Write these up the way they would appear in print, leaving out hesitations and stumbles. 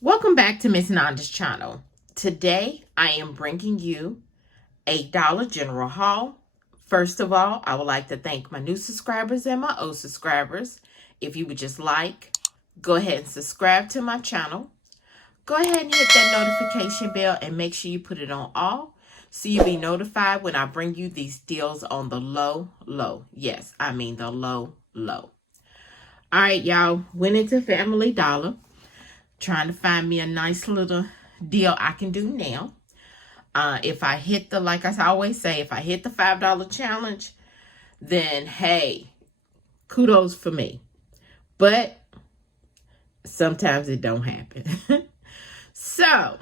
Welcome back to Miss Nanda's channel. Today I am bringing you a Dollar General haul. First of all, I would like to thank my new subscribers and my old subscribers. If you would just go ahead and subscribe to my channel. Go ahead and hit that notification bell and make sure you put it on all so you'll be notified when I bring you these deals on the low. Yes, I mean the low. All right, y'all. Went into Family Dollar trying to find me a nice little deal I can do now. If I hit like I always say, if I hit the $5 challenge, then hey, kudos for me. But sometimes it don't happen. So,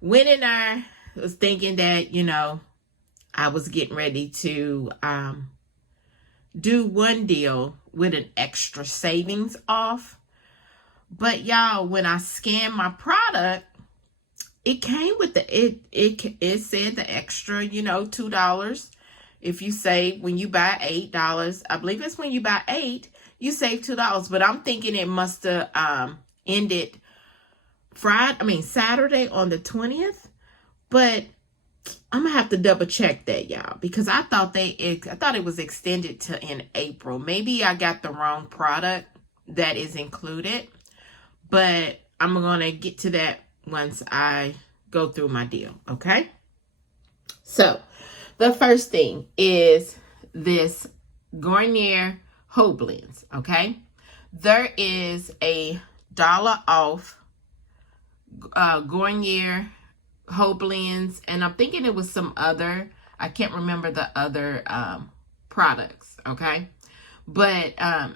when and I was thinking that, I was getting ready to do one deal with an extra savings off. But y'all, when I scanned my product, it came with it said the extra, $2. If you save when you buy $8, I believe it's when you buy 8, you save $2. But I'm thinking it must have ended Saturday on the 20th. But I'm gonna have to double check that, y'all, because I thought it was extended to in April. Maybe I got the wrong product that is included. But I'm going to get to that once I go through my deal, okay? So, the first thing is this Garnier Whole Blends, okay? There is a $1 off Garnier Whole Blends, and I'm thinking it was some other, I can't remember the other products, okay? But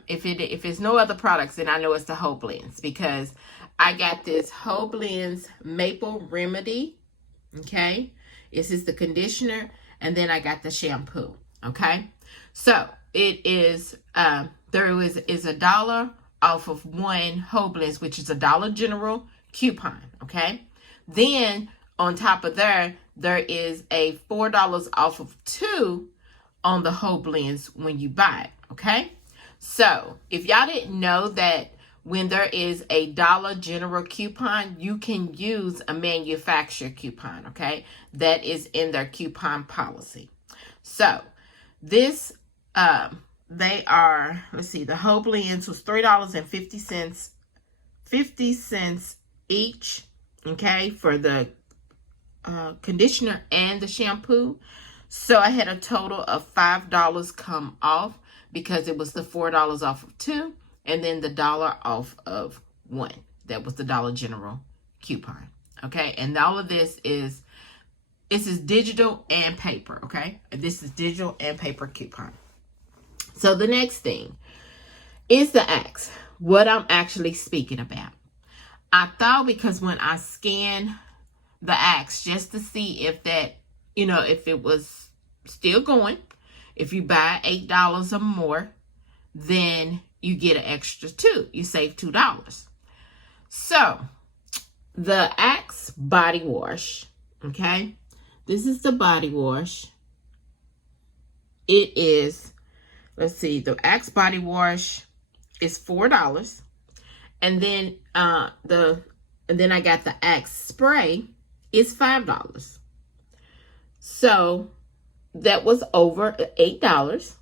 if it's no other products, then I know it's the Whole Blends, because I got this Whole Blends Maple Remedy. Okay, this is the conditioner, and then I got the shampoo. Okay, so it is there is $1 off of one Whole Blends, which is a Dollar General coupon. Okay, then on top of there is a $4 off of 2 on the Whole Blends when you buy it. Okay, so if y'all didn't know that when there is a Dollar General coupon, you can use a manufacturer coupon. Okay, that is in their coupon policy. So this they are, let's see, the Whole Blends was $3.50 each. Okay, for the conditioner and the shampoo. So I had a total of $5 come off, because it was the $4 off of 2 and then the $1 off of 1. That was the Dollar General coupon. Okay, and all of this is digital and paper. Okay, this is digital and paper coupon. So the next thing is the Axe, what I'm actually speaking about. I thought, because when I scanned the Axe just to see if that, if it was still going, if you buy $8 or more, then you get an extra 2. You save $2. So the Axe body wash, okay? This is the body wash. It is, let's see, the Axe body wash is $4. And then I got the Axe spray is $5. So that was over $8.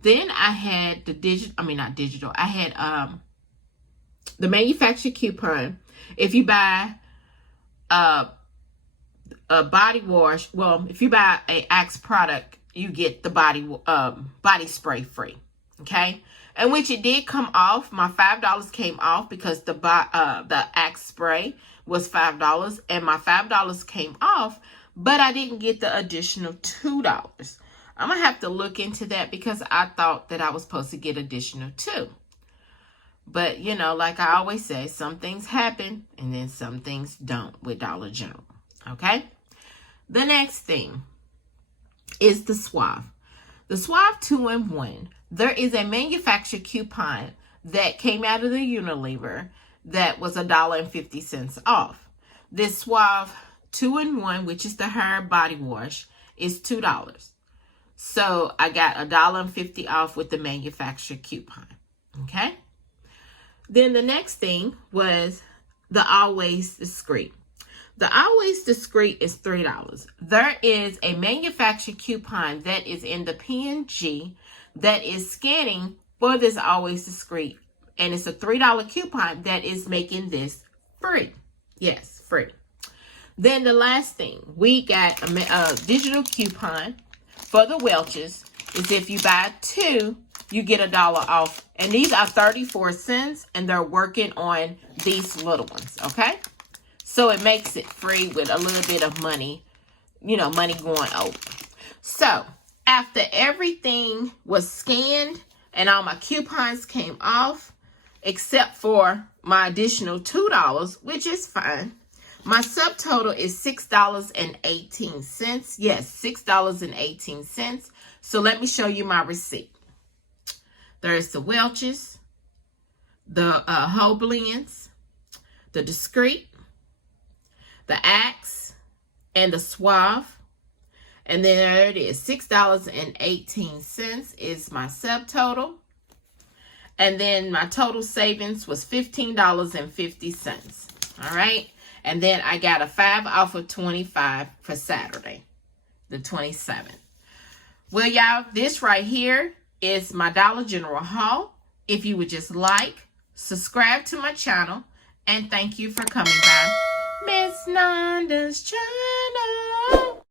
Then I had I had the manufacturer coupon. If you buy a body wash, if you buy a Axe product, you get the body spray free. Okay, and which it did come off. My $5 came off because the Axe spray was $5, and my $5 came off, but I didn't get the additional $2. I'm going to have to look into that, because I thought that I was supposed to get additional 2. But, like I always say, some things happen and then some things don't with Dollar General. Okay? The next thing is the Suave. The Suave 2-in-1. There is a manufacturer coupon that came out of the Unilever that was $1.50 off. This Suave 2-in-1, which is the hair body wash, is $2. So I got $1.50 off with the manufacturer coupon. Okay. Then the next thing was the Always Discreet. The Always Discreet is $3. There is a manufacturer coupon that is in the PNG that is scanning for this Always Discreet. And it's a $3 coupon that is making this free. Yes, free. Then the last thing, we got a digital coupon for the Welch's. Is if you buy 2, you get $1 off. And these are 34 cents, and they're working on these little ones, okay? So it makes it free with a little bit of money, money going over. So after everything was scanned and all my coupons came off, except for my additional $2, which is fine, my subtotal is $6.18. Yes, $6.18. So let me show you my receipt. There's the Welch's, the Whole Blends, the Discreet, the Axe, and the Suave. And then there it is. $6.18 is my subtotal. And then my total savings was $15.50. All right. And then I got a 5 off of 25 for Saturday, the 27th. Well, y'all, this right here is my Dollar General haul. If you would just like, subscribe to my channel, and thank you for coming by Miss Nanda's channel.